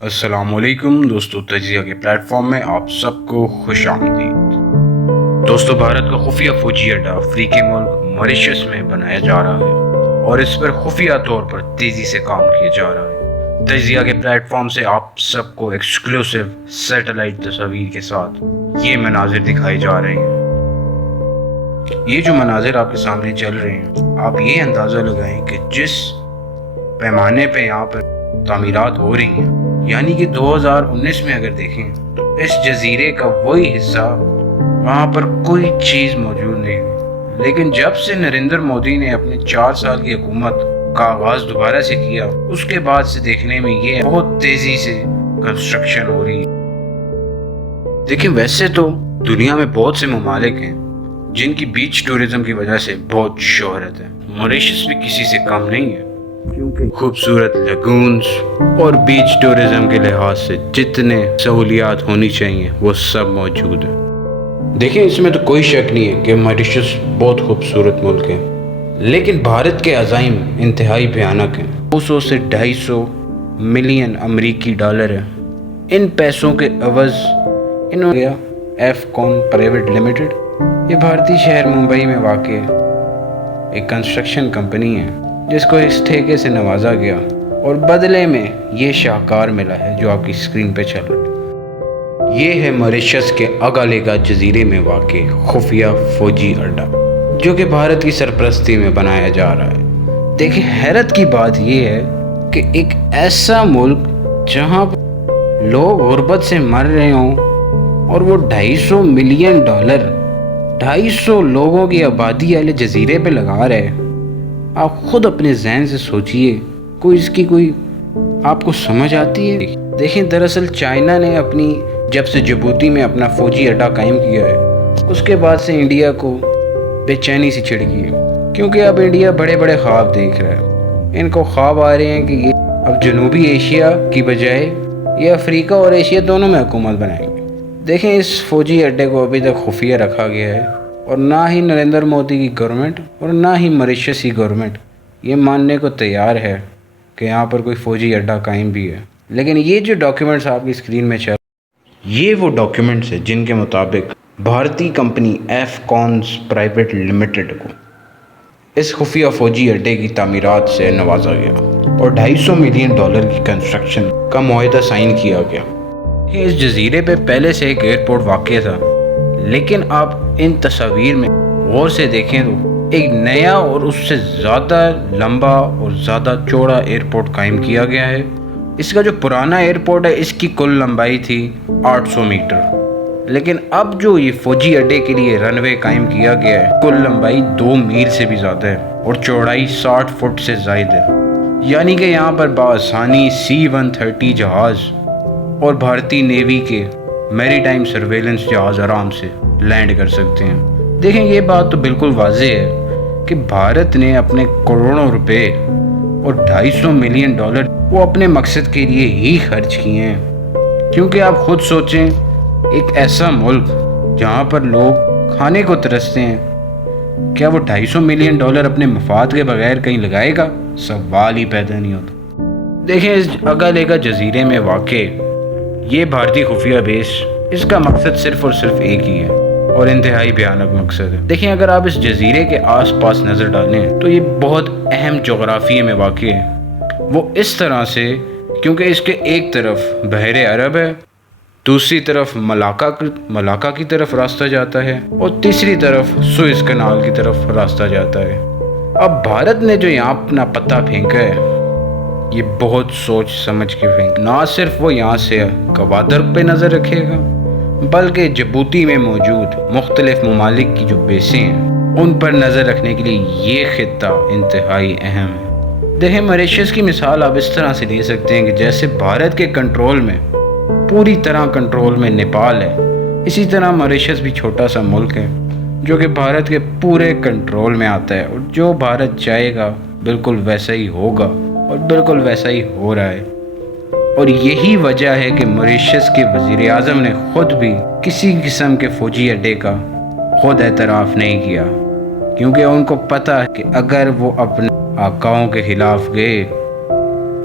السلام علیکم دوستو، تجزیہ کے پلیٹ فارم میں آپ سب کو خوش آمدید۔ دوستو، بھارت کا خفیہ فوجی اڈا افریقی ملک موریشس میں بنایا جا رہا ہے اور اس پر خفیہ طور پر تیزی سے کام کیا جا رہا ہے۔ تجزیہ کے پلیٹ فارم سے آپ سب کو ایکسکلوسیو سیٹلائٹ تصاویر کے ساتھ یہ مناظر دکھائے جا رہے ہیں۔ یہ جو مناظر آپ کے سامنے چل رہے ہیں، آپ یہ اندازہ لگائیں کہ جس پیمانے پہ یہاں پر تعمیرات ہو رہی ہیں، یعنی کہ 2019 میں اگر دیکھیں تو اس جزیرے کا وہی حصہ وہاں پر کوئی چیز موجود نہیں ہے، لیکن جب سے نریندر مودی نے اپنے 4 سال کی حکومت کا آغاز دوبارہ سے کیا، اس کے بعد سے دیکھنے میں یہ بہت تیزی سے کنسٹرکشن ہو رہی ہے۔ دیکھیں، ویسے تو دنیا میں بہت سے ممالک ہیں جن کی بیچ ٹورزم کی وجہ سے بہت شہرت ہے۔ موریشس بھی کسی سے کم نہیں ہے، کیونکہ خوبصورت لیگونز اور بیچ ٹورزم کے لحاظ سے جتنے سہولیات ہونی چاہیے وہ سب موجود ہیں۔ دیکھیں، اس میں تو کوئی شک نہیں ہے کہ موریشس بہت خوبصورت ملک ہے، لیکن بھارت کے عزائم انتہائی بھیانک ہیں۔ 200 سے 250 ملین امریکی ڈالر ہے۔ ان پیسوں کے عوض انہوں نے ایفکون پرائیویٹ لمیٹڈ، یہ بھارتی شہر ممبئی میں واقع ایک کنسٹرکشن کمپنی ہے جس کو اس ٹھیکے سے نوازا گیا اور بدلے میں یہ شاہکار ملا ہے جو آپ کی اسکرین پہ چل رہا ہے۔ یہ ہے موریشس کے اگالیگا جزیرے میں واقع خفیہ فوجی اڈا، جو کہ بھارت کی سرپرستی میں بنایا جا رہا ہے۔ دیکھیں، حیرت کی بات یہ ہے کہ ایک ایسا ملک جہاں لوگ غربت سے مر رہے ہوں اور وہ $250 ملین 250 لوگوں کی آبادی والے جزیرے پہ لگا رہے ہیں۔ آپ خود اپنے ذہن سے سوچئے، کوئی آپ کو سمجھ آتی ہے؟ دیکھیں، دراصل چائنا نے جب سے جبوتی میں اپنا فوجی اڈا قائم کیا ہے، اس کے بعد سے انڈیا کو بے چینی سی چڑھ گئی ہے، کیونکہ اب انڈیا بڑے بڑے خواب دیکھ رہا ہے۔ ان کو خواب آ رہے ہیں کہ یہ اب جنوبی ایشیا کی بجائے یہ افریقہ اور ایشیا دونوں میں حکومت بنائیں گے۔ دیکھیں، اس فوجی اڈے کو ابھی تک خفیہ رکھا گیا ہے اور نہ ہی نریندر مودی کی گورنمنٹ اور نہ ہی موریشس کی گورنمنٹ یہ ماننے کو تیار ہے کہ یہاں پر کوئی فوجی اڈا قائم بھی ہے۔ لیکن یہ جو ڈاکیومنٹس آپ کی اسکرین میں چل، یہ وہ ڈاکیومنٹس ہیں جن کے مطابق بھارتی کمپنی ایفکونز پرائیویٹ لمیٹڈ کو اس خفیہ فوجی اڈے کی تعمیرات سے نوازا گیا اور $250 ملین کی کنسٹرکشن کا معاہدہ سائن کیا گیا۔ اس جزیرے پہ پہلے سے ایک ایئرپورٹ واقع تھا، لیکن آپ ان تصاویر میں غور سے دیکھیں تو ایک نیا اور اس سے زیادہ لمبا اور زیادہ چوڑا ایئرپورٹ قائم کیا گیا ہے۔ اس کا جو پرانا ایئرپورٹ ہے، اس کی کل لمبائی تھی 800 میٹر، لیکن اب جو یہ فوجی اڈے کے لیے رن وے قائم کیا گیا ہے، کل لمبائی 2 میل سے بھی زیادہ ہے اور چوڑائی 60 فٹ سے زائد ہے۔ یعنی کہ یہاں پر بآسانی C-130 جہاز اور بھارتی نیوی کے میری ٹائم سرویلنس جہاز آرام سے لینڈ کر سکتے ہیں۔ دیکھیں، یہ بات تو بالکل واضح ہے کہ بھارت نے اپنے کروڑوں روپے اور $250 ملین وہ اپنے مقصد کے لیے ہی خرچ کیے ہیں، کیونکہ آپ خود سوچیں، ایک ایسا ملک جہاں پر لوگ کھانے کو ترستے ہیں، کیا وہ $250 ملین اپنے مفاد کے بغیر کہیں لگائے گا؟ سوال ہی پیدا نہیں ہوتا۔ دیکھیں، اس اگالیگا جزیرے میں واقع یہ بھارتی خفیہ بیس، اس کا مقصد صرف اور صرف ایک ہی ہے اور انتہائی بھیانک مقصد ہے۔ دیکھیں، اگر آپ اس جزیرے کے آس پاس نظر ڈالیں تو یہ بہت اہم جغرافیے میں واقع ہے۔ وہ اس طرح سے کیونکہ اس کے ایک طرف بحر عرب ہے، دوسری طرف ملاکا کی طرف راستہ جاتا ہے اور تیسری طرف سوئز کنال کی طرف راستہ جاتا ہے۔ اب بھارت نے جو یہاں اپنا پتہ پھینکا ہے، یہ بہت سوچ سمجھ کے پھینکا۔ نہ صرف وہ یہاں سے گوادر پہ نظر رکھے گا، بلکہ جبوتی میں موجود مختلف ممالک کی جو بیسیں ہیں ان پر نظر رکھنے کے لیے یہ خطہ انتہائی اہم ہے۔ دیکھیں، موریشس کی مثال آپ اس طرح سے لے سکتے ہیں کہ جیسے بھارت کے کنٹرول میں پوری طرح کنٹرول میں نیپال ہے، اسی طرح موریشس بھی چھوٹا سا ملک ہے جو کہ بھارت کے پورے کنٹرول میں آتا ہے، اور جو بھارت چاہے گا بالکل ویسا ہی ہوگا اور بالکل ویسا ہی ہو رہا ہے۔ اور یہی وجہ ہے کہ موریشس کے وزیر اعظم نے خود بھی کسی قسم کے فوجی اڈے کا خود اعتراف نہیں کیا، کیونکہ ان کو پتہ ہے کہ اگر وہ اپنے آقاؤں کے خلاف گئے